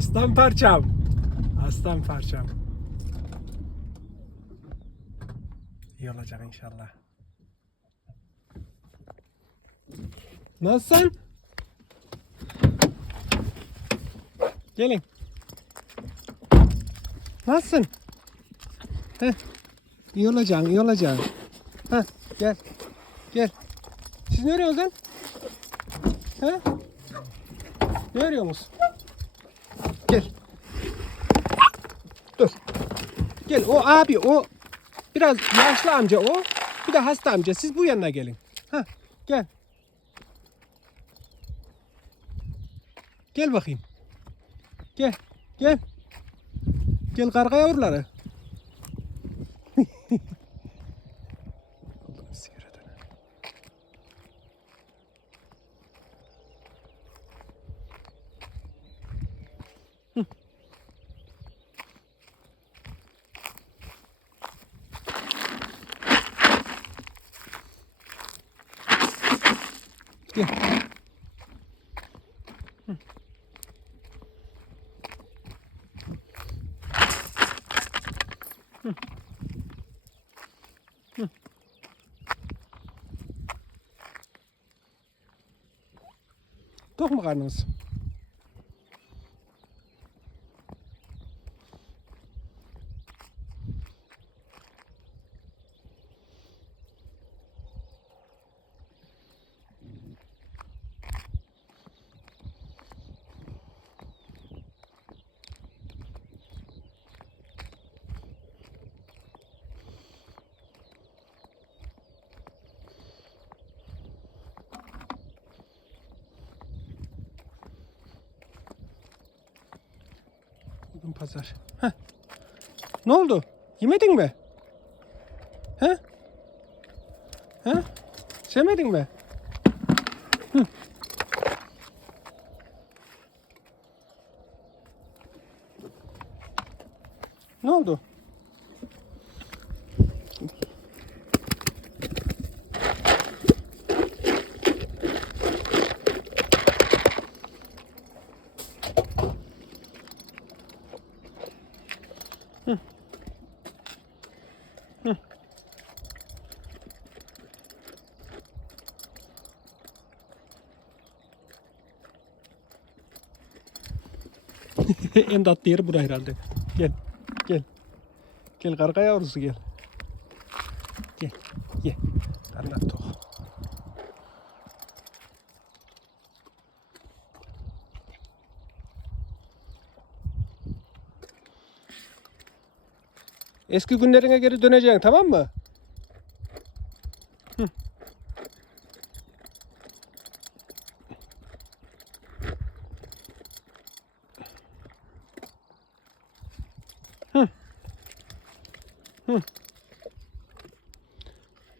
Aslan parçam. Aslan parçam. İyi olacak inşallah. Nasılsın? Gelin. Nasılsın? Heh. İyi olacaksın, iyi olacaksın. Heh, gel. Gel. Siz ne arıyorsunuz lan? He? Ne arıyorsunuz? Gel. Dur. Gel o abi o biraz yaşlı amca o. Bir de hasta amca. Siz bu yanına gelin. Ha gel. Gel bakayım. Gel. Gel. Gel karga yavruları. Hier. Hm. Hm. Hm. Bugün pazar. Heh. Ne oldu? Yemedin mi? He? He? Sevmedin mi? Hı. Ne oldu? En tatlı yeri bura herhalde. Gel. Gel. Gel karga yavrusu gel. Gel. Ye. Karnına tok. Eski günlerine geri döneceksin tamam mı?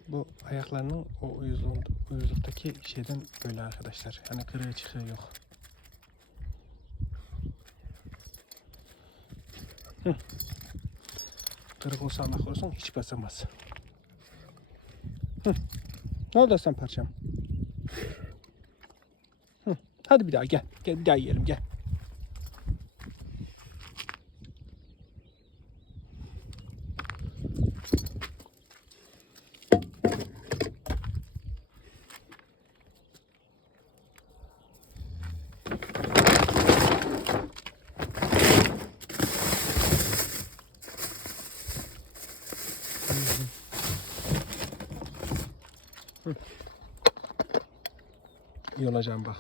Bu ayaklarının o uyuzluğun, uyuzluktaki şeyden böyle arkadaşlar. Hani kırığı çıkığı yok. Hı. Kırık olsa Allah korusun hiç basamaz. Hı. Ne oldu sen parçam? Hı. Hadi bir daha gel. Gel bir daha yiyelim gel. İyi olacağım bak.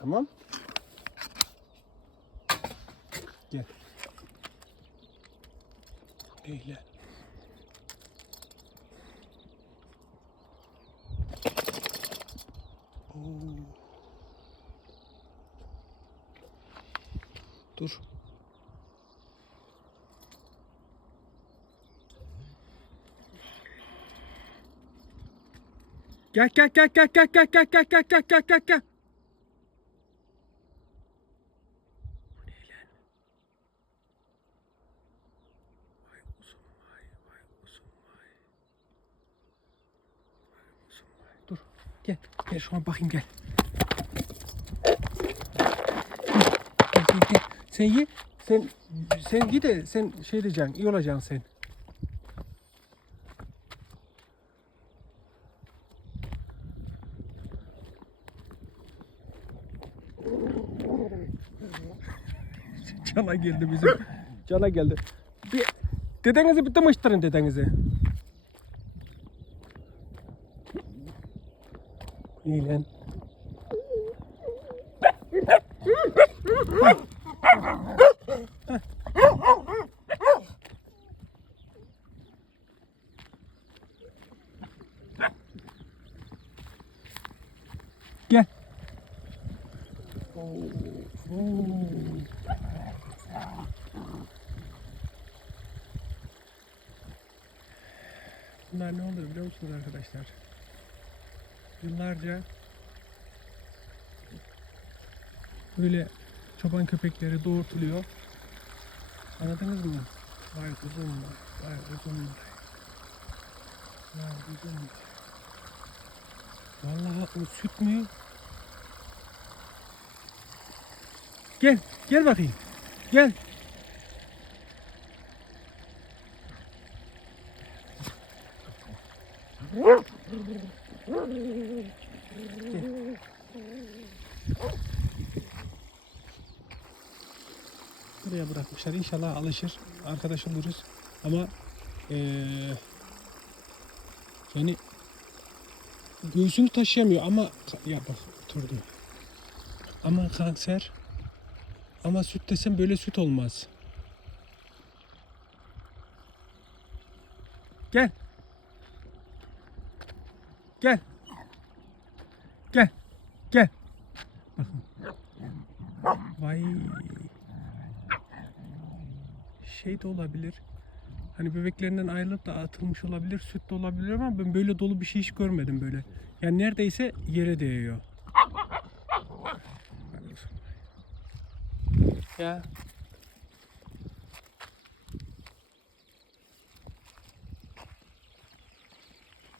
Tamam. Gel. Böyle. Oo. Dur. Gel gel gel gel gel gel gel gel gel gel gel gel gel. Dur. Gel. Gel şu an bakayım gel. Gel gel gel. Sen ye. Sen sen gide sen şey diyeceksin. iyi olacaksın sen. Cana geldi bizim. Cana geldi. Bir, dedenizi bir tımıştırın dedenizi. İyi lan. Gel. Bunlar ne olur biliyor musunuz arkadaşlar? Yıllarca böyle çoban köpekleri doğurtuluyor. Anladınız mı? Vay uzun var, vay uzun var. Vay uzun var. Vallahi o süt mü? Gel, gel bakayım. Gel. Buraya bırakmışlar. İnşallah alışır. Arkadaş oluruz. Ama eee yani göğsünü taşıyamıyor ama ya bak oturdu. Ama kanser. Ama süt desem böyle süt olmaz. Gel. Gel. Gel. Gel. Vay. Şey de olabilir. Hani bebeklerinden ayrılıp da atılmış olabilir, süt de olabilir ama ben böyle dolu bir şey hiç görmedim böyle. Yani neredeyse yere değiyor. Ya